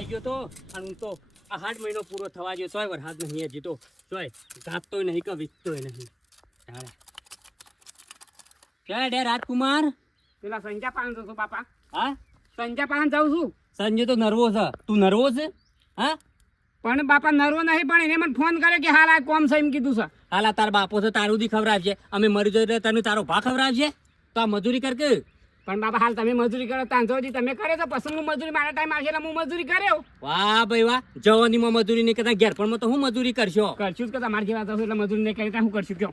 આવી ગયો તો અને હું તો આ 8 મહિનો પૂરો થવા ગયો તોય વરસાદ નહીં હજી તો તોય જાતતોય નહીં કે વીતતોય નહીં ક્યારે ડે રાજકુમાર પેલા સંજા પાન જશું બાપા. હા સંજા પાન જાઉં છું. સંજય તો નર્વો છે તું નર્વો છે હા પણ બાપા નરવો નહીં પણ એને મને ફોન કર્યો કે હાલ આ કોમ છે એમ કીધું છે. હાલા તાર બાપો છે તારું દી ખવડાવશે અમે મરી જઈએ તને તારો ભા ખવડાવશે તો આ મજૂરી કર કે પણ બાપા હાલ તમે મજૂરી કરો તાંજોજી તમે કરે તો પસંદ હું મજૂરી મારા ટાઈમ આવશે એટલે હું મજૂરી કર્યો. વાહ ભાઈ વાહ જવાનીમાં મજૂરી નહીં કરતા ઘેરપણમાં તો હું મજૂરી કરશો કરશું જ કે તમારી જેવા થશે એટલે મજૂરી નહીં કરી હું કરશું કયો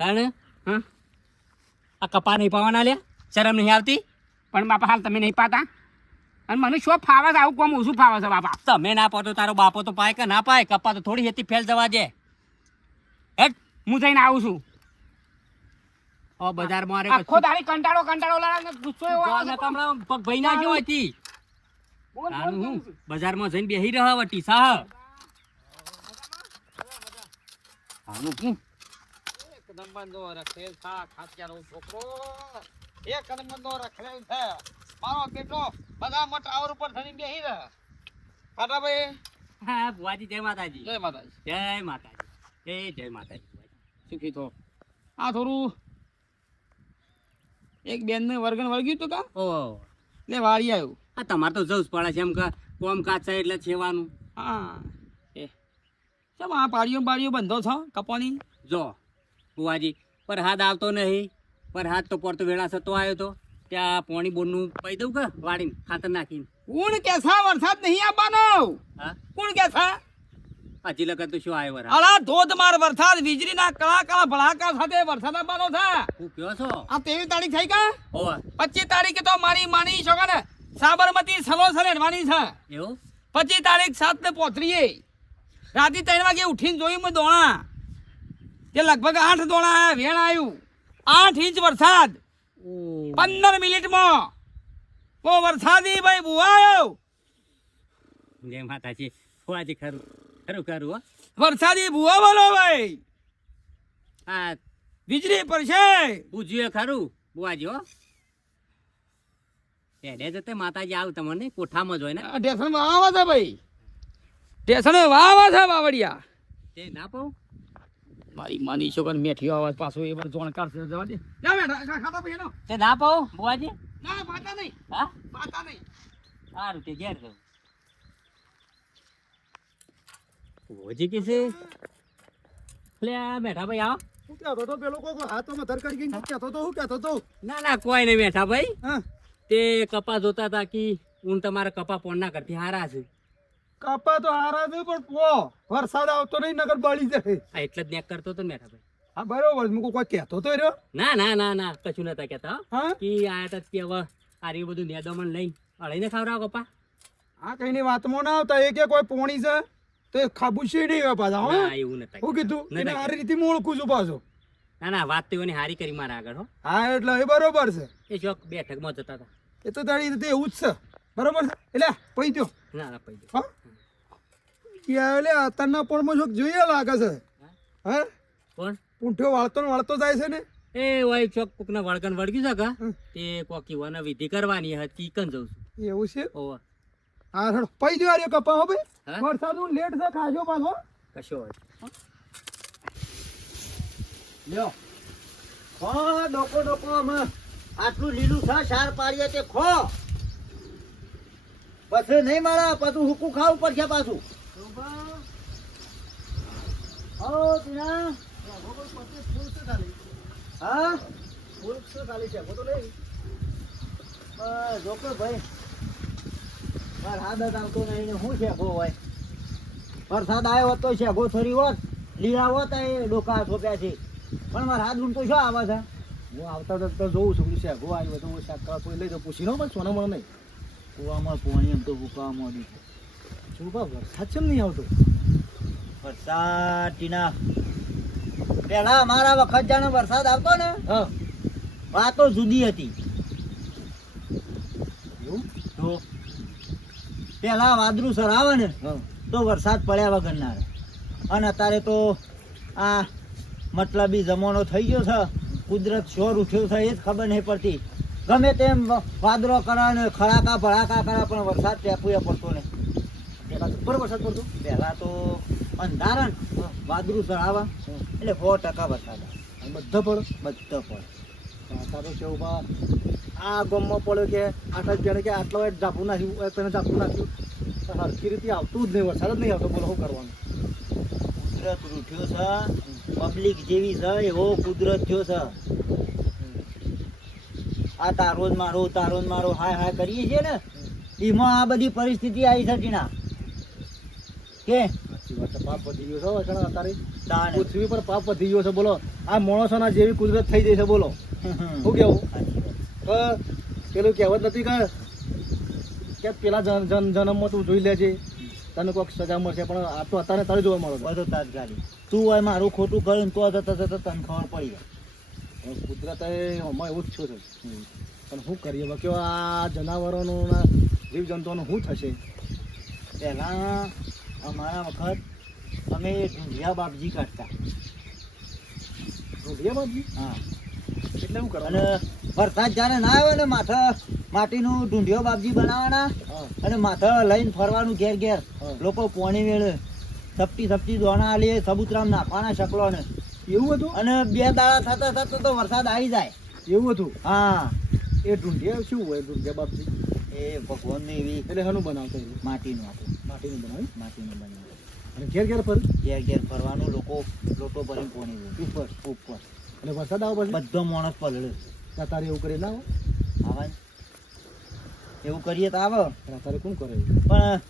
તાણે હા આ કપા નહીં પાવાના લે શરમ નહીં આવતી પણ બાપા હાલ તમે નહીં પાતા અને મને શું ફાવે છે આવું કોમ ઓછું ફાવે છે બાપા. તમે ના પાતો તારો બાપો તો પાય કે ના પાય કપા તો થોડી હેતી ફેલ જવા દે હેટ હું જઈને આવું છું. ઓ બજારમાં આખો દાડી કંટાળો લાગે ગુસ્સો એવો આવે છે. પગ ભાઈ ના કેવો હતી બોલ, તારું બોલ, હું બોલ. બજારમાં જઈને બેહી રહ્યો વટી સાહ આનું હું એક નંબરનો રખેલ થા ખાતિયાનો છોકરો એક નંબરનો રખેલ છે મારો બેટો બધા મો ટાવર ઉપર થઈને બેહી રહે ખાટા ભાઈ. હા બુઆજી જય માતાજી જય માતાજી. જય માતાજી જય માતાજી સુખી થો. આ થોડું એક બેન ને વર્ગન વળગ્યું તું કા ઓ એટલે વાળી આવ્યું. આ તમારે તો જવું જ પડે છે એમ કે કોમ કાચ છે એટલે છેવાનું હા એ ચમ આ પાડીઓ બંધો છો કપોની. જો બુઆજી વરસાદ આવતો નહીં વરસાદ તો પડતો વેળા થતો આવ્યો તો ત્યાં પોણી બોરનું પઈ દઉં કે વાળીને ખાતર નાખીને કોણ કે છે વરસાદ નહીં આવવાનો? હા કોણ કે છે? હજી લગન તો શું આવ્યો વરસાદ અલા ધોધમાર વરસાદ વીજળીના કળાકળા ભડાકા સાથે વરસાદ આવવાનો છે. હું કયો છો આ 23 તારીખ થઈ કા ઓવા 25 તારીખે તો મારી માની છોકરા સાબરમતી સલોસર હેડવાની છે. એવું 25 તારીખ 7 ને પોતરીએ રાતે 3 વાગે ઉઠીને જોયું મેં દોણા તે લગભગ 8 દોણા આયા વેણ આવ્યું 8 ઇંચ વરસાદ 15 મિનિટમાં ઓ વરસાદી ભાઈ બુઆયો જય માતાજી બુઆજી ખરું ખરું ખરું હો વરસાદી બુઆ બોલો ભાઈ હા વીજળી પડશે પૂછ્યું ખરું બુઆજી હો એડે જતે માતાજી આવ તમને કોઠામાં જોઈ ને સ્ટેશન વાવા છે ભાઈ સ્ટેશન વાવા છે બાવડિયા તે ના પાઉં મારી માની છોકર મેઠીઓ આવાજ પાછો એ બર જોણકાર છે જવા દે જા બેટા ખાતા ભાઈ એનો તે ના પાઉં બુઆજી ના પાતા નહીં હા પાતા નહીં સારું તે ઘેર જાઉં બુઆજી કે છે લે આ બેઠા ભાઈ આવો હું કહેતો તો પેલો કોઈ હાથમાં ધર કરી ગઈ કહેતો તો હું કહેતો તો ના ના કોઈ નહીં બેઠા ભાઈ હા તે કપા જોતા હતા કે હું તમારા કપા પોણના કરતી હારા છે કાપા તો હારા છે પણ પો વરસાદ આવતો નહીં નગર બળી જાય. આ એટલે જ નેક કરતો હતો ને બેઠા ભાઈ હા બરોબર હું કોઈ કહેતો તો રહ્યો ના ના ના ના કશું નતા કહેતા હો. હા કે આયા તા કે હવે આ રહ્યું બધું નેદોમણ લઈને અળીને ખવડાવો કપા હા કઈ ની વાતમાં ના આવતા એ કે કોઈ પોણી છે તો એ ખાબુશી નહીં હોય પાછા હો ના એવું નતા હું કીધું નતા એને કહેતા. હારી રીતે ઓળખું છું પાછો ના ના વાત તો એની હારી કરી મારા આગળ હો હા એટલે એ બરોબર છે એ શોખ બેઠકમાં જતા હતા એ તો તારી રીતે એવું જ છે બરોબર છે એટલે પૈ દો ના ના પૈ દો હા એટલે અત્યારના પોળમાં શોખ જોઈએ લાગે છે હા કોણ પૂંઠો વાળતો ને વાળતો જાય છે ને એ હોય ચોક કોકના વળગન વળગ્યું છે કા હમ. તે કોકી વન વિધિ કરવાની હતી કન જઉં છું એવું છે ઓવા હા હેડો પૈ દો યાર કપા હો ભાઈ હા? વરસાદ લેટ છે ખાજો પાછો કશો હોય લ્યો ખો ડોકો આમાં આટલું લીલું છે સાર પાડીએ તે ખો પછી નહીં મળે પાછું હુકું ખાવું પડશે પાછું હા જોકે ભાઈ વરસાદ જ આવતો નહીં ને શું શેખો હોય વરસાદ આવ્યો હોત તો શેખો થોડી હોત લીલા હોત એ ડોકા થોપ્યા છે પણ મારા હાથ લૂંટો શું આવે છે હું આવતા તો જોઉં છું શેગો આવ્યો તો હું શાક કોઈ લઈ જાઉં પૂછી લો પણ સોના મળે નહીં કુવામાં પાણી એમ તો હુકાવામાં દીધું શું બા વરસાદ કેમ નહીં આવતો વરસાદ ટીના પેલા અમારા વખત જાણે વરસાદ આવતો ને હા વાતો જુદી હતી એવું તો પેલા વાદળું સરાવે ને હા તો વરસાદ પડ્યા વગરના રહે. અને અત્યારે તો આ મતલબી જમાનો થઈ ગયો છે કુદરત શોર ઉઠ્યો છે એ જ ખબર નહીં પડતી ગમે તેમ વાદળો કરે ને ખડાકા ભડાકા કરે પણ વરસાદ ટેપુએ પડતો નહીં. પેલા જબ્બર વરસાદ પડતો. પહેલા તો અંધારા ને વાદળું ચડાવે એટલે 100% વરસાદ આવે. અને બધા પડો. બધો પડે. તારો કેવું બા આ ગામમાં પડ્યો કે આટલા જ કે આટલો એક ઝાપું નાખ્યું એક તેને ઝાપું નાખ્યું તો હરખી રીતે આવતું જ નહીં, વરસાદ જ નહીં આવતો. બોલો શું કરવાનું? કુદરત રૂઠ્યો છે, પબ્લિક જેવી છે એવો કુદરત થયો છે. આ તારો જ મારો હાય હાય કરીએ છીએ ને એમાં આ બધી પરિસ્થિતિ આવી છે ટીના. કે સાચી વાત છે. પાપ વધી ગયો છે વચન અત્યારે તાણે. પૃથ્વી પર પાપ વધી ગયો છે. બોલો આ માણસોના જેવી કુદરત થઈ જાય છે. બોલો શું કેવું? પેલું કહેવત નથી કે પેલા જન્મમાં તું જોઈ લેજે તને કોઈક સજા મળશે, પણ આ તો અત્યારે તારે જોવા મળે. બધો તાત્કાલિક તું હોય મારું ખોટું કર્યું ને તો તને ખબર પડી જાય. કુદરત એમાં એવું જ થયું છે. પણ શું કરીએ હવે? કેવા આ જનાવરોનું જીવજંતુઓનું શું થશે? પહેલા અમારા વખત અમે ઢૂંઢિયા બાપજી કાઢતા. ઢૂંઢિયા બાપજી? હા. એટલે શું કરવાનું? અને વરસાદ જ્યારે ના આવે ને માટીનું ઢૂંઢિયો બાપજી બનાવવાના હા. અને માથા લઈને ફરવાનું ઘેર ઘેર. હા. લોકો પોણી વેળે સપટી દોણા આલીએ સબૂતરામ નાખવાના શકલો ને. એવું હતું? અને 2 દાડા થતા તો વરસાદ આવી જાય. એવું હતું? હા. એ ઢૂંઢિયા શું હોય? ઢૂંઢિયા બાપજી એ ભગવાનની એવી એટલે શાનું બનાવતા? એવું માટીનું હતું. માટીનું બનાવ્યું માટીનું બનાવ્યું. અને ઘેર ઘેર ફરી ઘેર ઘેર ફરવાનું લોકો લોટો ભરીને પોણી વેળે. ઉપર ઉપર અને વરસાદ આવે પછી બધો માણસ પલળે. તારે એવું કરે ના આવે ને. એવું કરીએ તો આવે. આવે તારે કોણ કરે? પણ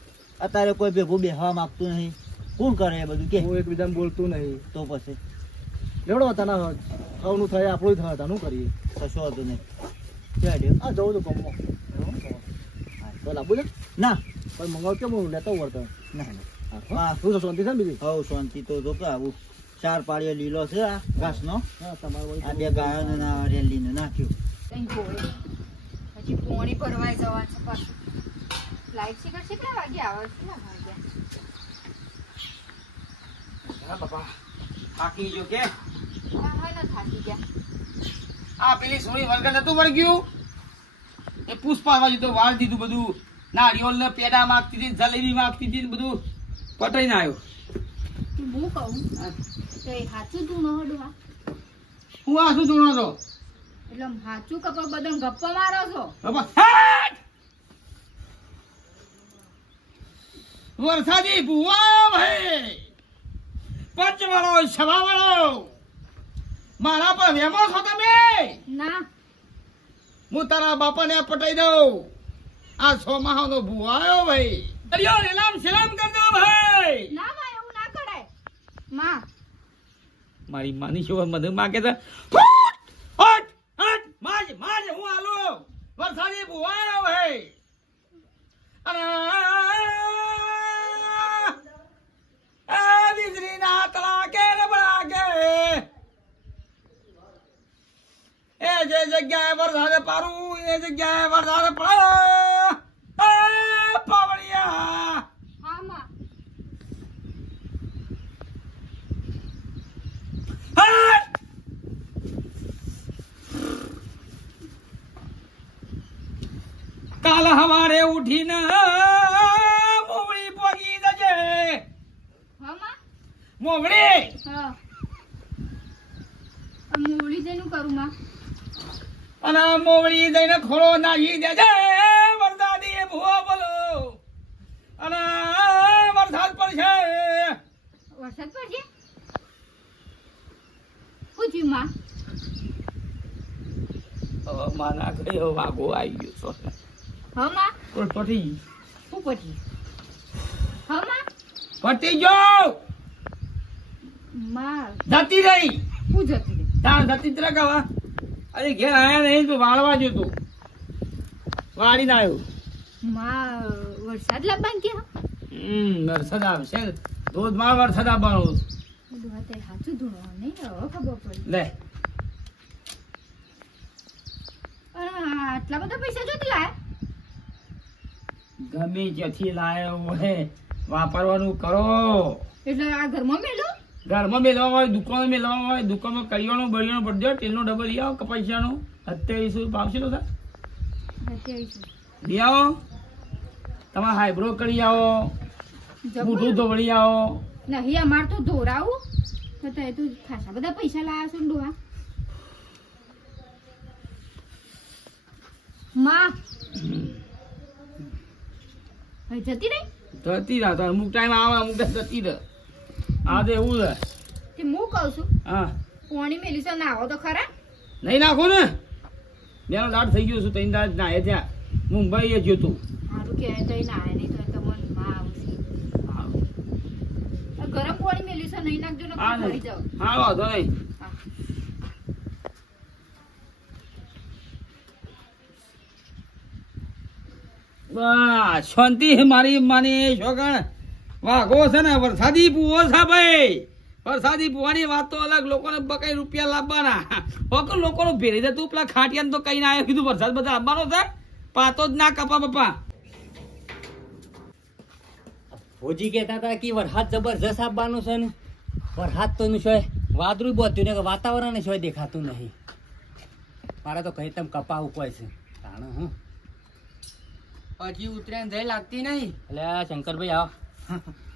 અત્યારે કોઈ ભેગું બેસવા માંગતું નહીં. કોણ કરે એ બધું કે? કોઈ એકબીજાને બોલતું નહીં. તો પછી લેવડો તાના હવનું થાય આપણું થાય તાનું કરીએ. કશો હતું નહીં. ક્યાં આ જવું તો ગમો તો લાવવું છે ના પણ મંગાવ કેમ હું લેતો વર્તા? ના ના. હા શું છે? શાંતિ છે ને બીજી? હવ શાંતિ તો જો કે આવું 4 પાળીએ લીલો છે આ ઘાસનો. હા તમારે આ 2 ગાયોને ના રેલીને નાખ્યું. કઈ જોડે હજી પોણી ભરવાય જવા છે પાછું. લાઈટ છે કેટલા વાગે આવે? કેટલા વાગ્યા? હા બાપા થાકી ગયો કે હા ને થાકી ગયા. આ પેલી સોની વળગર નતું વળગ્યું એ પુષ્પા બાજુ તો વાળ દીધું બધું. નારિયોલ ને પેડા માગતી હતી, જલેબી માગતી હતી, બધું પટાઈને આવ્યો. હું કહું તો એ સાચું ધૂણો હડું હા હું આ શું જોડો છો એટલે સાચું કપડ બધા ગપ્પા મારો છો. બાપા હેટ! વરસાદી ભુવા ભાઈ પંચવાળો સભાવાળો મારા પર વેમો છો તમે? ના હું તારા બાપાને પટાઈ દઉં. આ 6 માહનો ભુવા આવ્યો ભાઈ. અરિયો રેલામ સલામ કર દો ભાઈ. ના માં એવું ના કરાય માં. મારી માની શું મને માગે છે ફૂટ હટ હટ માજ હું આલો વરસાદી ભુવા આવ્યો ભાઈ. અને આ વીજળીના તડાકે ને ભડાકે એ જે જગ્યાએ વરસાદ પારું એ જગ્યાએ વરસાદ પડે. પાવડિયા હા માં. હટ! કાલ હવારે ઉઠીને મોવડી પોગી જજે. હા માં. મોવડી હા મૂળી જઈને કરું માં. અને મોવડી દઈને ખોળો નાખી દેજે. વરસાદી ભૂવો બોલો અને વરસાદ પડશે. વરસાદ પડશે? પૂછ્યું માં. માના ગયો વાગો આવી ગયો છો હા માં. પટી શું પટ્યું? હા માં. પટી ગયો માં જતી રહી. શું જતી રહી? તાર જતી જ રખાવા. અરે ઘેર આયા નહીં તો વાળવા જોતું વાળીને આવ્યો. માં વરસાદ લાવવાનું કે વરસાદ આવશે ધોધમાર વરસાદ આવવાનો સાચું ધૂણો નહીં હવે ખબર પડી. લે આટલા બધા પૈસા જોતી લાયા? ગમે ત્યાંથી લાયો હોય વાપરવાનું કરો. એટલે આ ઘરમાં મેલો? ઘરમાં મેળવા હોય, દુકાન મેળવા હોય, દુકાનમાં કરિયાણું બરિયાણું બધો તેલનો ડબ્બો લઈ આવો પૈસાનો 27 ભાવ છે. પછી આવીશું. લઈ આવો તમારે હાઈબ્રો કરી આવો બુઢું ધોવડી આવો નહીં અમાર તો ધોરાવું તો તે તો ખાસા બધા પૈસા લાયા છો ને ડોહા. માં હવે જતી રહી જતી રહે તો અમુક ટાઈમ આવે અમુક ટાઈમ જતી રહે આ તો એવું છે તે હું કહું છું હા પોણી મેલી છે નાવો તો ખરા. નહીં નાખો ને બેનો દાટ થઈ ગયો છું ત્રણ દાટ નાહે ત્યાં મુંબઈ ગયો તું સારું કહેવાય તો નાય નહીં તો તમને માં આવશે. આ ગરમ પોણી મેલી છે નહીં નાખજો ને હા મરી જાવ. હા વાંધો નહીં વાહ શાંતિ હે મારી માની છોકણ વાઘો છે ને વરસાદી પુઓ છે ભાઈ વરસાદી પુવાની વાત તો અલગ લોકોને બકાઈ રૂપિયા લાવવાના હોકો લોકોનું ભેરી દે તું પેલા ખાટિયાને તો કઈ ના આવ્યો કીધું વરસાદ બધા આવવાનો છે પાતો જ ના કપા બપા ભોજી કહેતા હતા કે વરસાદ જબરજસ્ત આપવાનું છે ને વરસાદ તો છે વાદળું બધું ને વાતાવરણ છે દેખાતું નહીં મારે તો કઈ તમે કપા ઉકવાય છે જાણો હું પછી ઉતરાયણ થઈ લાગતી નહીં એટલે આ શંકરભાઈ આવો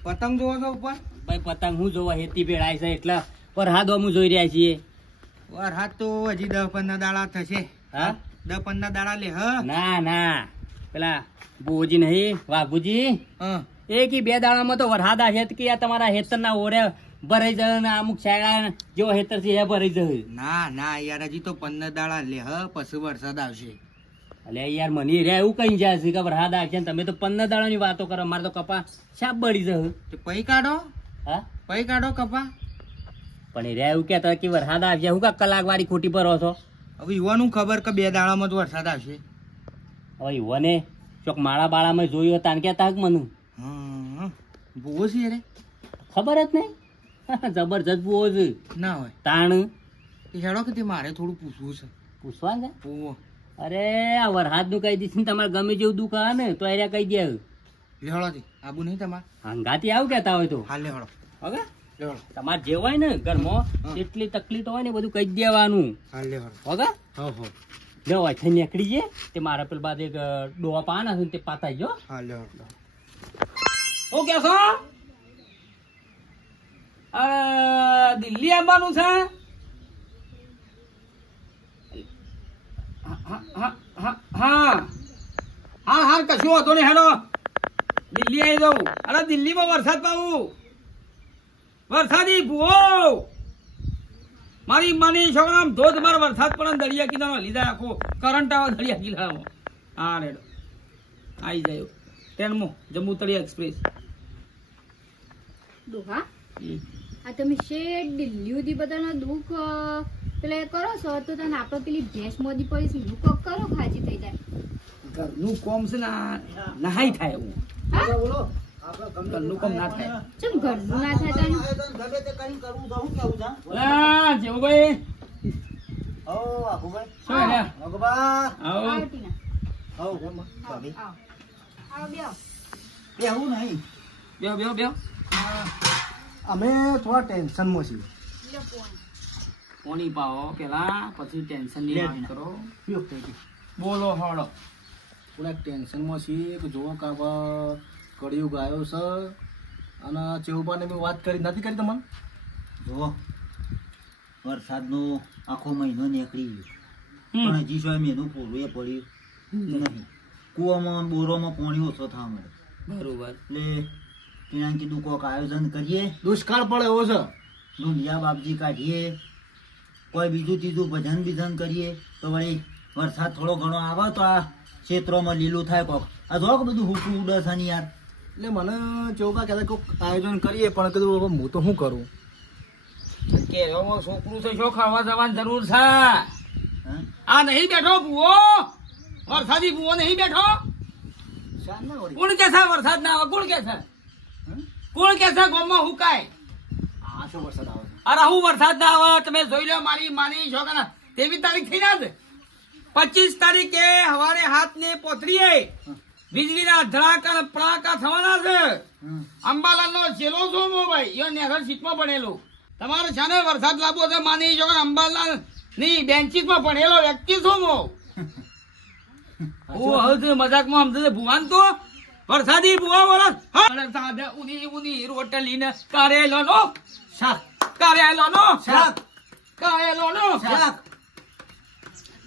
પતંગ જોવો છો ઉપર ભાઈ પતંગ હું જોવા હેતી ભેળાય છે એટલે વરસાદ અમે જોઈ રહ્યા છીએ વરસાદ તો હજી 10-15 દાડા થશે હા 10-15 દાડા લે હ ના ના પેલા બોજી નહીં વાઘુજી હા એ કે 2 દાડામાં તો વરસાદ આવશે તો કે આ તમારા હેતરના ઓરે ભરાઈ જાય ને અમુક સાયડા જેવો હેતર છે એ ભરાઈ જાય. ના ના યાર હજી તો 15 દાડા લે હ પછી વરસાદ આવશે અલે યાર મને રે એવું કઈ જાય છે કે વરસાદ આવશે ને તમે તો 15 દાડાની વાતો કરો મારે તો કપા શાપ બળી જાય. તો પૈ કાઢો હા કપા પણ એ રે એવું કહેતા કે વરસાદ આવશે હું કા કલાક વાળી ખોટી પર છો હવે યુવાનું ખબર કે 2 દાડામાં જ વરસાદ આવશે હવે યુવાને ચોક માળા બાળામાં જોયું તાન કહેતા કે મને હા બહુ છે રે ખબર જ નહીં જબરજસ્ત બહુ છે ના હોય તાણ એ હેડો કે તે મારે થોડું પૂછવું છે પૂછવા છે ઓવો અરે આ વરસાદ નું કહી દઈશ ને તમારે ગમે જેવું દુઃખ આવે ને તો એરિયા કહી દે લેહડો થી આબુ નહીં તમારે હંગાતી આવું કહેતા હોય તો હાલ લેહડો હવે લેહડો તમારે જે હોય ને ઘરમાં જેટલી તકલીફ હોય ને બધું કહી જ દેવાનું હાલ લેહડો હવે હો હો લેવાય થઈ નીકળી જાય તે મારા પેલ બાદ એક ડોવા પાના છે ને તે પાતા જો હાલ લેહડો શું કે છો દિલ્હી આવવાનું છે હા કશું હતો ને હેડો દિલ્હી આવી જાઉં અરે દિલ્હીમાં વરસાદ પાવું વરસાદી ભૂવો મારી માની છોકરા ધોધમાર વરસાદ પણ દરિયા કિનારો લીધા આખો કરંટ આવે દરિયા કિનારામાં હા રેડો આવી જાય ટ્રેનમાં જમ્મુ તળિયા એક્સપ્રેસ ડોહા આ તમે શેઠ દિલ્હી સુધી બધાના દુઃખ પેલા એ કરો છો તો તને આપણે પેલી ભેંસ મોદી પડી છે એવું કોક કરો ખાજી થઈ જાય. ઘરનું કોમ છે ને નહાઈ થાય એવું હા બોલો ઘરનું કોમ ના થાય ચમ ઘરનું ના થાય તને ગમે તે કરીને કરવું તો શું કેવું છે ઓલા જેવુભાઈ ઓ આખુભાઈ શું હેડ્યા? ભગવા આવો આવો ટીના. આવો કેમ ભાભી આવો આવો બેહો. બેહવું નહીં બેહો બેહો બેહો અમે થોડા ટેન્શનમાં છીએ લ્યો પોણી. પોણી પાવો પેલા પછી ટેન્શન ની વાત કરો ઉપયોગ થઈ ગયો બોલો હળો થોડા ટેન્શનમાં છીએ કે જોવો કાબા કડિયું ગાયો છે અને ચેવુબાને મેં વાત કરી નથી કરી તમને જુઓ વરસાદનો આખો મહિનો નીકળી ગયો હમ. પણ હજી શું મહિનું પૂરું એ પડ્યું નહીં કૂવામાં બોરોમાં પાણી ઓછો થવા મળે બરોબર એટલે ત્યાં કીધું કોઈક આયોજન કરીએ દુષ્કાળ પડે એવો છે દુનિયા બાપજી કાઢીએ કોઈ બીજું ત્રીજું ભજન બીજન કરીએ તો વળી વરસાદ થોડો ઘણો આવે તો આ ક્ષેત્રોમાં લીલું થાય કોક આ જો બધું હુકું ઉડે છે ને યાર એટલે મને ચેવુબા કહેતા કોઈક આયોજન કરીએ પણ કીધું હવે હું તો શું કરું કે એમાં છોકરું છે શું ખાવા જવાની જરૂર છે હા? આ નહીં બેઠો ભૂવો વરસાદી ભૂવો નહીં બેઠો શાન ના વળી કોણ કે છે વરસાદ ના આવે કોણ કે છે કોણ કે છે ગોમમાં હુકાય આ શું વરસાદ આવે છે અરે હું વરસાદ ના આવે તમે જોઈ લો મારી માની છોકરા 23 તારીખ થઈ ના 25 તારીખે સવારે 7 ને પોતરીએ વીજળીના ધડાકા ને પડાકા થવાના છે હમ. અંબાલાલનો છેલ્લો સોમો ભાઈ એ નેહર સીટમાં ભણેલો તમારે છે ને વરસાદ લાવવો છે માની છોકરા અંબાલાલ ની બેન્ચીસમાં ભણેલો વ્યક્તિ સોમો હવે તો મજાકમાં સમજે ભુવાન તો વરસાદી ભુવા બોલો વરસાદ ઉની ઉની રોટલી ને કારેલો નો શાક કારેલો નો શાક કારેલો નો શાક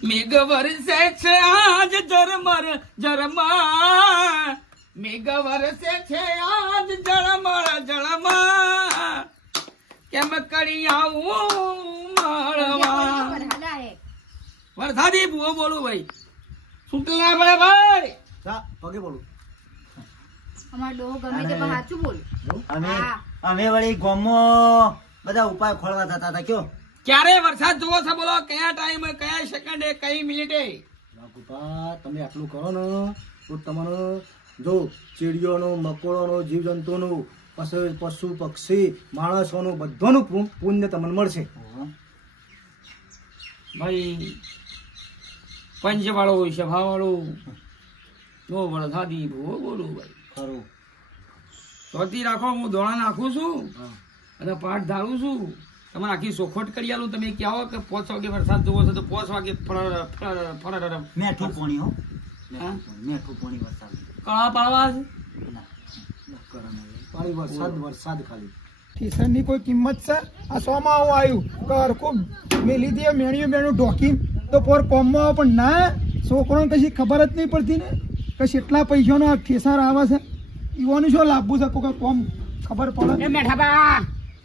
મેઘ વરસે છે આજ ઝરમર ઝરમર મેઘ વરસે છે આજ ઝરમર ઝરમર કેમ કરી આવું મળવા વરસાદ આહે. વરસાદી ભૂવો બોલું ભાઈ છૂટલા પડે ભાઈ શા પગે બોલું અમાર ડોહો ગમે તે પણ સાચું બોલ. અમે હા. અમે વળી ગામમાં બધા ઉપાય ખોળવા જતા હતા કયો ક્યારે વરસાદ જોવો છે બોલો કયા ટાઈમે કયા સેકન્ડે કઈ મિનિટે વાઘુબા તમે આટલું કરો ને તો તમારો જો ચીડીઓનો મકોડોનો જીવજંતુનું પશુ પક્ષી માણસોનું બધાનું પુણ્ય તમને મળશે ભાઈ પંચવાળો સભાવાળો જો વરસાદી ભૂવો બોલું ભાઈ ખરું ચોથી રાખો હું દોણા નાખું છું અને પાઠ ધારું છું તમારે આખી સોખોટ કરી આલું તમે કહેવો કે 5 વાગે વરસાદ જોવો છે તો 5 વાગે ફળ મેઠું પાણી હો હા? મેઠું પાણી વરસાદ કળા પાડવા છે પાણી વરસાદ ખાલી ઠીસણની કોઈ કિંમત છે આ સોમાં આવું આવ્યું કે હરખું મેલી દે મેણ્યું મેણું ઢોકી તો પોર કોમમાં આવે પણ ના છોકરોને કશી ખબર જ નહીં પડતી ને કે કેટલા પૈસાનો આ ઠેસાર આવે છે ઈવાનું શું લાભવું છે કોઈ કોમ ખબર પડે એ મેઠા બા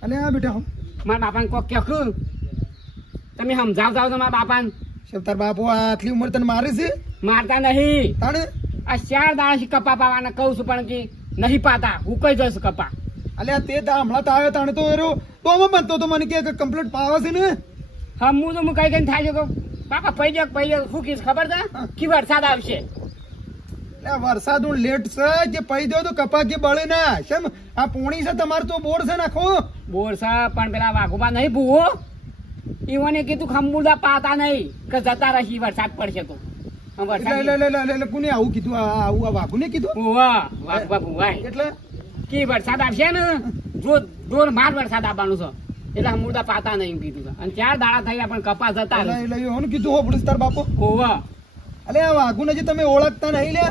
અલે આ બેટા હો મારા બાપાને કોક કહ્યું તમે સમજાવતા તો મારા બાપાને તાર બાપુ આ આટલી ઉંમર તને મારે છે મારતા નહીં તાણે આ 4 દાડાથી કપા પાવાના કહું છું પણ કે નહીં પાતા હું કઈ જઈશ કપા અલે આ તે હમણાં તો આવ્યો તાણે તો એરો તો અમે બનતો તો મને કે કમ્પ્લીટ પાવે છે ને હા હું તો કઈ કઈ થાય છે કે બાપા પૈ શું કીધું ખબર છે કે વરસાદ આવશે એટલે વરસાદ હું લેટ છે કે પૈ દો તો કપા કે બળે ના કેમ આ પોણી છે તમારે તો બોર છે નાખો બોરસા પણ પેલા વાઘોબા નહીં ભૂવો ઈવને કીધું ખંબુડા પાતા નહીં કે જતા રહી વરસાદ પડશે તો એટલે કોને આવું કીધું આવું આ વાઘુને કીધું ભૂવા વાઘોબા ભૂવાય એટલે કે વરસાદ આવશે ને જોર માર વરસાદ આવવાનું છે એટલે હમુરદા પાતા નહીં કીધું છે અને 4 દાડા થયા પણ કપા જતા રહે એટલે એવું કીધું હો પડે તાર બાપો ઓવા અલે આ વાઘુને જે તમે ઓળખતા નહીં લે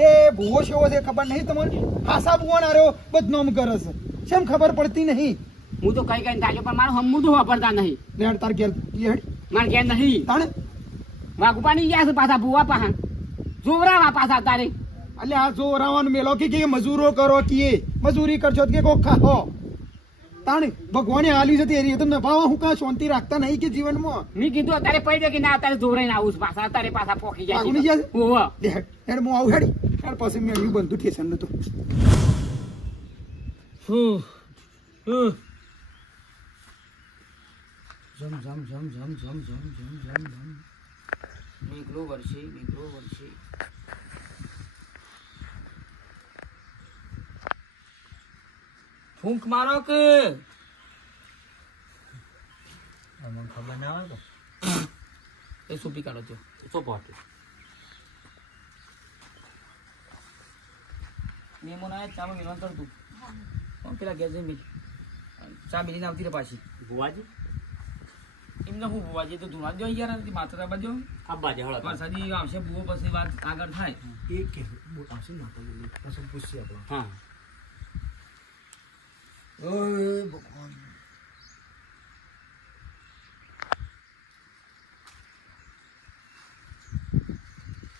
એ ભૂવો શેવો છે ખબર નહીં તમને ખાસા ભૂવાન આર્યો બદનામ કરે છે કેમ ખબર પડતી નહીં હું તો કઈ કઈ થાય પણ મારું હમુદું વાપરતા નહીં લેડ તાર ઘેર લેડ મારે ઘેર નહીં તાણે વાઘુબાની ગયા છે પાછા ભૂવા પાહા જોવરાવા પાછા તારે એટલે આ જો રાવણ મેલો કે મજૂરો કરો કે મજૂરી કરશો કે કોક ખાઓ તાણે ભગવાને હાલી છે તે તમને ભાવ હું કા શાંતિ રાખતા નહીં કે જીવનમાં મેં કીધું અત્યારે પડી દે કે ના અત્યારે જોરાઈને આવું છું પાછા અત્યારે પાછા પોકી વાઘુની જાય ગયા છે? ઓવા હેડ હેડ હું આવું હેડ હેડ પછી મેં એવું બંધું ઠેસન નતું જમ જમ જમ જમ જમ જમ જમ જમ જમ મેઘલો વર્ષે ફૂંક મારો કે અમને ખબર ના હોય તો એ સુપી કાઢો છો ચોપોટ મેમો ના ચામાં મિલન કર તું પેલા ગેસ મિલ ચા મિલીને આવતી રે પાછી ભુવાજી એમને હું બુવાજી તો ધુવા દો યાર માત્ર બાજુ આ બાજુ હળો વરસાદી આવશે બુવો પછી વાત આગળ થાય એ કે આવશે ને આપણે પછી પૂછીએ આપણે હા ઓય ભગવાન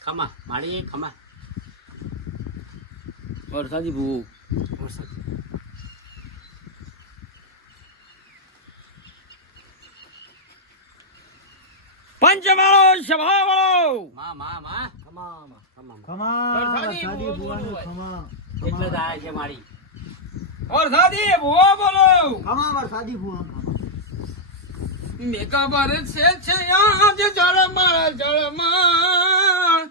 ખમા મારી ખમા વરસાદી બુવો પંચવાળો સભાવાળો માં માં માં ખમા ખમા ખમા વરસાદી વરસાદી ભૂવો ભૂવાનું બોલો. ખમા એટલે જ આયા છે મારી વરસાદી બુવો બોલો ખમા વરસાદી ભૂવાનું મેઘા વરસે છે આજ જળમળ જળમળ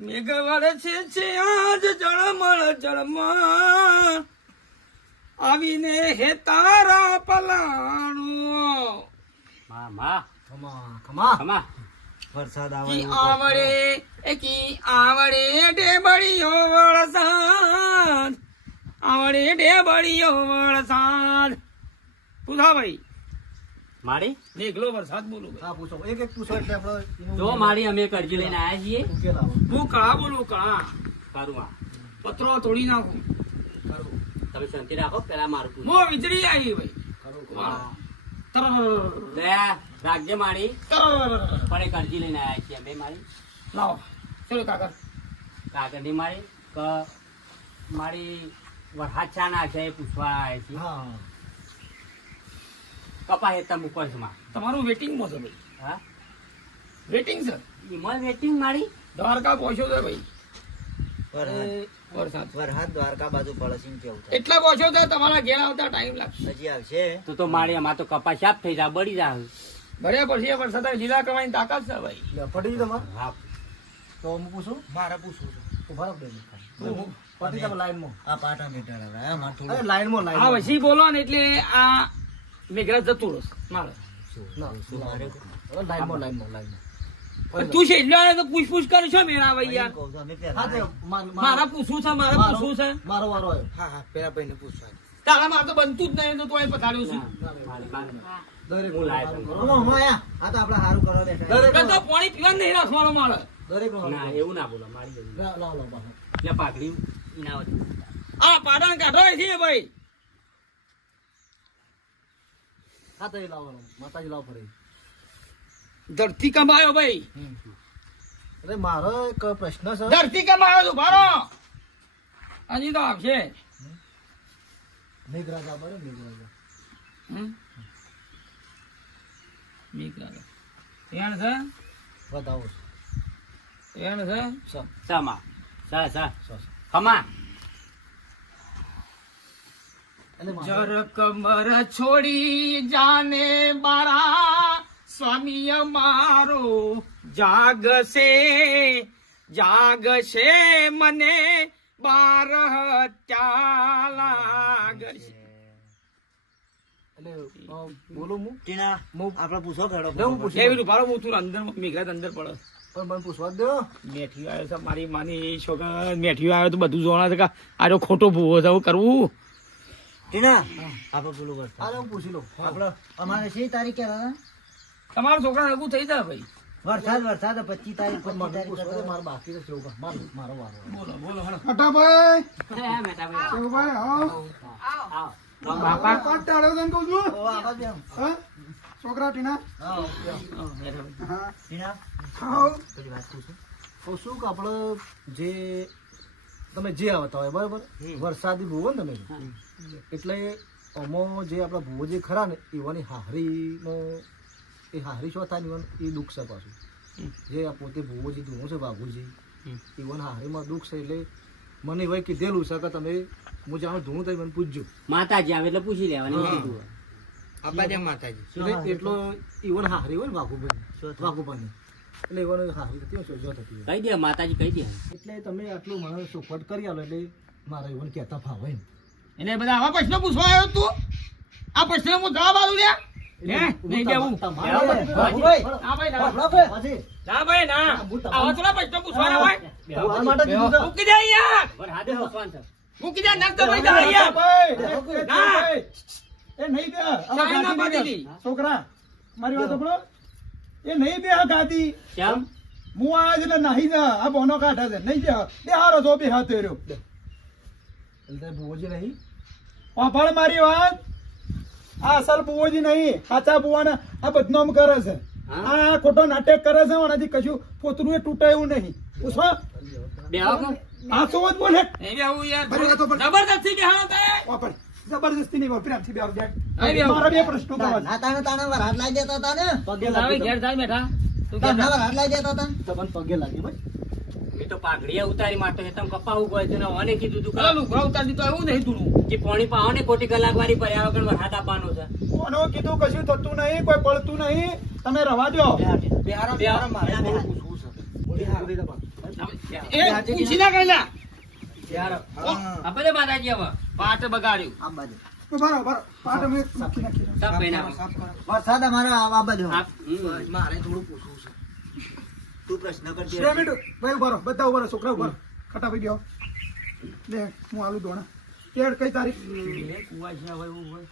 મેઘા વરસે છે આજ જળમળ જળમળ આવીને હે તારા પલાણું માં માં ખમા ખમા ખમા વરસાદ કી આવે આવડે ડેબડીઓ વરસાદ આવડે ડેબડીઓ વરસાદ પૂછા ભાઈ મારી મેઘલો વરસાદ બોલું ભાઈ. હા પૂછો એક પૂછો એટલે આપણે જો મારી અમે કરજી લઈને આયા છીએ ઉકેલ આવો. હું કળા બોલું કળા. સારું આ પત્રો તોડી નાખું. તમે શાંતિ રાખો પેલા મારું પૂછો. મો વીજળી આવી ભાઈ. હા. તરર. દયા રાખજે મારી તરર. પણ એ કરજી લઈને આયા છીએ અમે મારી લાવો ચલો કાકા. કાગળની મારી કે મારી વરસાદ ચાના છે એ પૂછવા આવ્યા છીએ હા કપા હેતમ ઉપર છે માં તમારું વેટિંગમાં છે ભાઈ. હા વેટિંગ છે. ઈમલ વેટિંગ મારી દ્વારકા પહોંચ્યો છે ભાઈ. વરસાદ વરસાદ વરસાદ દ્વારકા બાજુ પડે છે એમ કેવું થાય. એટલા પહોંચ્યો તો તમારા ઘેર આવતા ટાઈમ લાગશે. હજી આવશે તો મારી એમાં તો કપા સાફ થઈ જાય બળી જાય ભર્યા પછી વરસાદ આવે, લીલા કરવાની તાકાત છે ભાઈ. લે, પટી ગયું તમારે હા તો હું પૂછું મારે પૂછવું છે. ઉભા રહો બે મિનિટ. પટી તમે લાઈનમાં આ પાટા મીટર હવે હા મારે અરે થોડું લાઈનમાં આ લાઈનમાં વસી બોલો ને એટલે આ મેઘરાજ જતું રહેશે મારે. ના શું મારે હવે લાઈનમાં તું છે એટલે તો પૂછ કર છો મેળા ભાઈ યાર. કહું છું અમે હા તે પહેલા મારા પૂછવું છે, મારે પૂછવું છે. મારો વારો આવ્યો હા હા પેલા ભાઈને પૂછવા તારા મારે તો બનતું જ નહીં તો તું અહીં પતાડ્યું છું. દરેક હું લાયક નો છું. હારો. આ તો આપણે સારું કરવા બેઠા દરેક તો પાણી પીવા નહીં રાખવાનો મારે. દરેક નો ના એવું ના બોલો મારી જોડે. લાવ લાવ બહાર. એટલે પાઘડી ઇનાવત આ પાટણ કાઢો છે ભાઈ. હા તો એ લાવો માતાજી લાવ ફરી ધરતી કમાયો ભાઈ. અરે મારો એક પ્રશ્ન છે ધરતી કમાયો તો ભારો હજી તો આવશે. મેઘરાજા બરે મેઘરાજા હમ? મેઘરાજા. એણ છે બતાવો એણ છે. સામા સા સા સસ. ખમા એટલે મારે જર કમર છોડી જાને બારા સ્વામી અમારો જાગશે જાગશે મને બાર ત્યાં લાગશે. એટલે બોલું હું ટીના આપણે પૂછો ખેડો લે હું પૂછું એવી ભારો હું તું અંદર મેઘરાજ અંદર પડે. પણ મને પૂછવા જ દો મેઠી આવ્યો છે મારી માની છોકરા મેઠી આવ્યો તો બધું જોણા છે કે આજો ખોટો ભૂવો છે હું કરવું. ટીના આપણે પેલું કરતા અરે હું પૂછી લઉં આપણે અમારે 6 તારીખે હતા તમારા છોકરા હગું થઈ જાય ભાઈ. વરસાદ 25 તારીખ 25 મને તારીખ પૂછવા દે હતા. મારે બાકી તો કેવું મારો વારો બોલો બોલો હલો. હટાભાઈ હે મેટા ભાઈ શેવભાઈ આવો આવ બાપા કંટાળ્યો તને કહું છું ઓ આવા દે હા છોકરા ટીના આવો હા ટીના આવો પેલી વાત પૂછું કહું છું કે આપણે જે તમે જે આવતા હોય બરાબર વરસાદી ભૂવો ને તમે એટલે આમાં જે આપણા ભૂવો જે ખરા ને એવાની હાહરીમાં એ હાહરી શું થાય ને ઈવન એ દુઃખ છે પાછું જે આ પોતે ભૂવો જે ધૂવો છે બાબુજી ઈવન હાહરીમાં દુઃખ છે એટલે મને એવાય કીધેલું છે કે તમે હું જાણું ધૂણું થઈ મને પૂછજો માતાજી આવે એટલે પૂછી લેવાની હા. કીધું. આપા ત્યાં માતાજી. એટલે એટલો ઈવન હાહરી હોય ને વાઘુભાઈ એટલે ઈવન હાહરી થતી હોય સોજો થતી હોય કહી દે માતાજી કહી દે એટલે તમે આટલું મને ચોખવટ કરી આલો એટલે મારા ઈવન કહેતા ફાવે એમ એટલે બધા આવા પ્રશ્નો પૂછવા આવ્યો તું? આ પ્રશ્ન હું જવાબ આલું લ્યા. હે? નહીં દેવું. ભાઈ ના ભાઈ ના. ના ભાઈ ના. આવા થોડા પ્રશ્નો પૂછવાના હોય? મૂકી દે યાર. વરસાદે પૂછવાનું છે. મૂકી દે નખ તો ભાઈ જા યાર. ભાઈ ના. એ નહીં બે ચાઇના હવે બાંધેલી. છોકરા મારી વાત સાંભળો એ નહીં બે ગાતી કેમ હું આ એટલે નહીં જા આ બોનો કાઢે છે નહીં જા બે હારો જો બે હાથ રહ્યો એટલે ભુવોજી નહીં વાપણ મારી વાત આ અસલ બુઓજી નહીં સાચા બુવાના આ બદનામ કરે છે આ ખોટો નાટક કરે છે આનાથી કશું પોતરું એ તૂટાય એવું નહીં પૂછો બે આવો આ તો જ બોલે નહીં બેહવું યાર. બરી વાતો પર. જબરદસ્તી બેહાડો તે. વાપણ જબરજસ્તી નહીં બોલ પ્રેમથી બેહાર જાય નહીં બેહવું. મારા બે પ્રશ્નો કરવા છે. ના તાણે વરસાદ લાગી દેતા હતા ને પગે તારા લાગી ઘેર જાય બેઠા. તું તાણે ઘેર જા. વરસાદ લાગી દેતા હતા ને તમને પગે લાગી ભાઈ મેં તો પાઘડીએ ઉતારી માટે તમ કપાવું ગયો છે ને ઓને કીધું તું ચાલો લુગડા ઉતારી દીધો એવું નહીં તું. કે પોણી પાવો ને ખોટી કલાક વાળી પર્યા વગર વરસાદ આપવાનો છે કોનો કીધું કશું થતું નહીં કોઈ પડતું નહીં તમે રવા દો બિહારો બિહારો મારે થોડું પૂછવું છે એ પૂછી ના કરી લા. આપણે માતાજી હવે પાટ બગાડ્યું. આ બાજુ બરાબર પાટ અમે નાખી નાખી સબ બેના વરસાદ અમારે આ બાજુ મારે થોડું પૂછવું છે તું પ્રશ્ન કરતી 2 મિનિટ ભાઈ ઉભા રહો બધા ઉભા રહો છોકરા ઉભા રહો ખટા ભાઈ બેહો લે હું આલુ દોણા કેડ કઈ તારીખ કુવા છે હવે એવું હોય.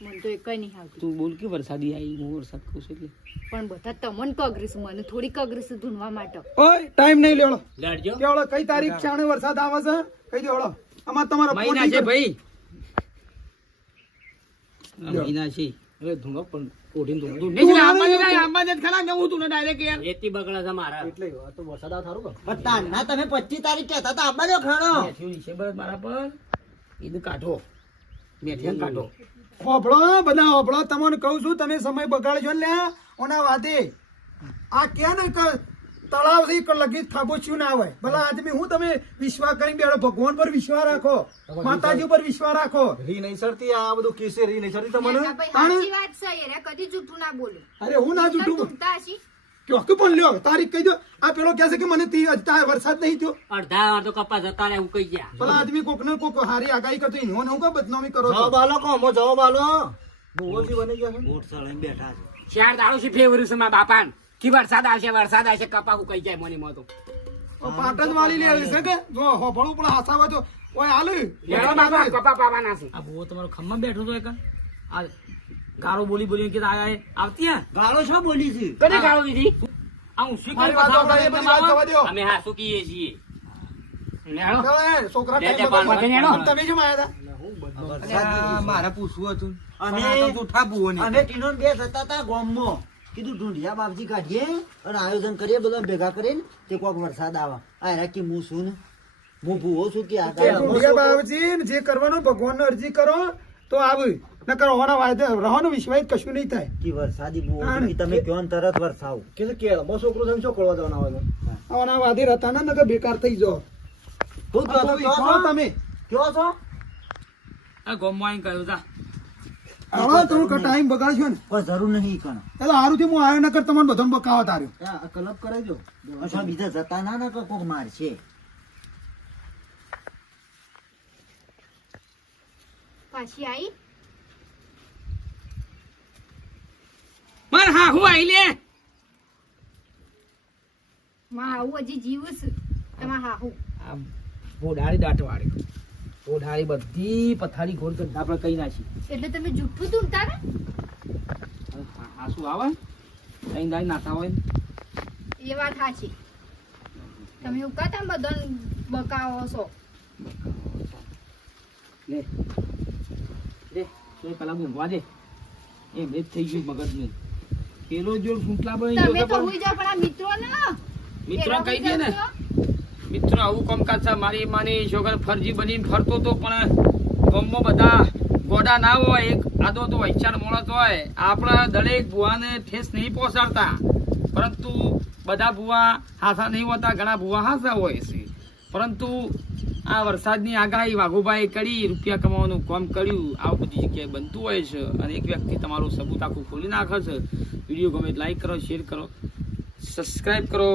મને તો એકય નહીં આવતી તું બોલ કે વરસાદી આવી હું વરસાદ કહું છું એટલે પણ બધા તમને કગરીશું મને થોડી કગરીશું ધૂનવા માટે ઓય ટાઈમ નહીં લેવડો લડજો કેવડો કઈ તારીખ ચાણે વરસાદ આવે છે કઈ દેવડો આમાં તમારો ફોન મહિના નહીં છે કરે. ભાઈ લ્યો. મહિના છે હવે ધૂણો પણ ઓઢીને ધૂણો. તું નહીં આંબા જ ખરા ને હું તું ડાયરેક્ટ યાર રેતી બગડે છે મારા એટલે આ તો વરસાદ આવે સારું કે પણ તારના તમે 25 તારીખ કહેતા હતા આંબાનો ખાણો મેથ્યુ ડિસેમ્બર મારા પર ઈદ કાઢો મેથ્યુ કાઢો હોભળો બધા હોભળો તમને કહું છું તમે સમય બગાડજો ને લ્યા ઓના વાદે આ કે ને કે તળાવ થી લગી ખાબોચ્યું ના હોય ભલા આદમી હું તમે વિશ્વાસ કરી બેડો ભગવાન પર વિશ્વાસ રાખો માતાજી પર વિશ્વાસ રાખો રી નહીં સરતી આ બધું કેસે રી નહીં સરતી તમને ભાઈ સાચી વાત છે યાર કદી જૂઠું ના બોલું અરે હું ના જૂઠું ધૂમતા હશી ચોખ્ખું પણ લ્યો તારીખ કહી દો આ પેલો કહે છે કે મને વરસાદ નહીં થયો અડધા વાર તો કપા જતા રહ્યા હું કઈ ગયા ભલા આદમી કોક ને કોક હારી આગાહી કરતો હોય હું કઈ બદનામી કરો છો જવાબ આલો કોમો જવાબ આલો બોવજી બની ગયા છે મોટ સળાઈને બેઠા છે ચાર દાડો છે ફેવર્યું છે મારા બાપા કે વરસાદ આવશે કપા કઈ જાય મને મોતો પાટ જ વાળી લે છે કે જો હોભળું પણ હાસાવા તો ઓય હાલ લેવા બાપા કપા પાવાના છે આ બહુ તમારો ખમ્મા બેઠો તો એક આ ગાળો બોલી બોલી કે આયા આવતી હે ગાળો છો બોલી છે કદી ગાળો દીધી આ હું શીખ મારી વાત સાંભળો, એ બધી વાત જવા દ્યો. અમે હા શું કહીએ છીએ નેળો ચાલો એ, છોકરા બે ટાઈમ તે પાન બગાડવા. નેનો. અને તમે કેમ આયા હતા મારા પૂછવું હતું અમે અમે ટીનો બે જતા હતા ગામમાં કીધું ઢૂંઢિયા બાપજી કાઢીએ અને આયોજન કરીએ બધા ભેગા કરીને તે કોક વરસાદ આવે આ રા કે હું છું ને હું ભૂવો છું કે આ ઢૂંઢિયા બાબજી ને જે કરવાનું ભગવાન અરજી કરો તો આવે નકર હોવાના વાયદે રહવાનો વિશ્વાસ કશું નહીં થાય કે વરસાદી ભૂવો છું કે તમે કયો ને તરત વરસાવ કે છે કે બસ છોકરો છે શું કરવા જવાના હોય આવવાના વાદે રહેતા ના નકર બેકાર થઈ જાઓ તું આ તો વિશ્વાસ તમે કયો છો આ ગોમમાં આવીને કહ્યું તા હવે તમે ટાઈમ બગાડશો ને કોઈ જરૂર નહીં કણ એટલે સારું થી હું આવ્યો નકર તમને બધાને બકાવા તાર્યો આ કલબ કરાવી દો અથવા બીજા જતા ના ના કોક મારશે પાછી આવી માર હા હું આઈ લે માં આવું હજી જીવું છે તમારા હાહુ આ બોડાળી દાંટવાળી બોડાળી બધી પથારી ગોળ કરી આપણે કઈ નાખી એટલે તમે જૂઠું ધૂમતા ને આ શું આવે કઈ દાઈ નાતા હોય એ વાત સાચી તમે એવું કહેતા બધાને બકાવો છો લે લે તો કલાક ઊંઘવા દે એમ જ થઈ ગયું મગજનું પેલો જો ફૂંટલા બની તમે તો હુઈ જાઓ પણ આ મિત્રો ને મિત્રો કહી દે ને મિત્રો આવું કામકાજ છે મારી માની છોકર ફરજી બનીને ફરતો તો પણ ગામમાં બધા ગોડા ના હોય એક આદો તો વૈચાર મોણસ હોય આપણા દરેક ભુવાને ઠેસ નહીં પહોંચાડતા પરંતુ બધા ભુવા હાથા નહીં હોતા ઘણા ભુવા હાથા હોય છે પરંતુ આ વરસાદની આગાહી વાઘુભાઈ કરી રૂપિયા કમાવાનું કામ કર્યું આવું બધી જગ્યાએ બનતું હોય છે અને એક વ્યક્તિ તમારું સબૂત આખું ખોલી નાખે છે વિડીયો ગમે લાઈક કરો શેર કરો સબસ્ક્રાઈબ કરો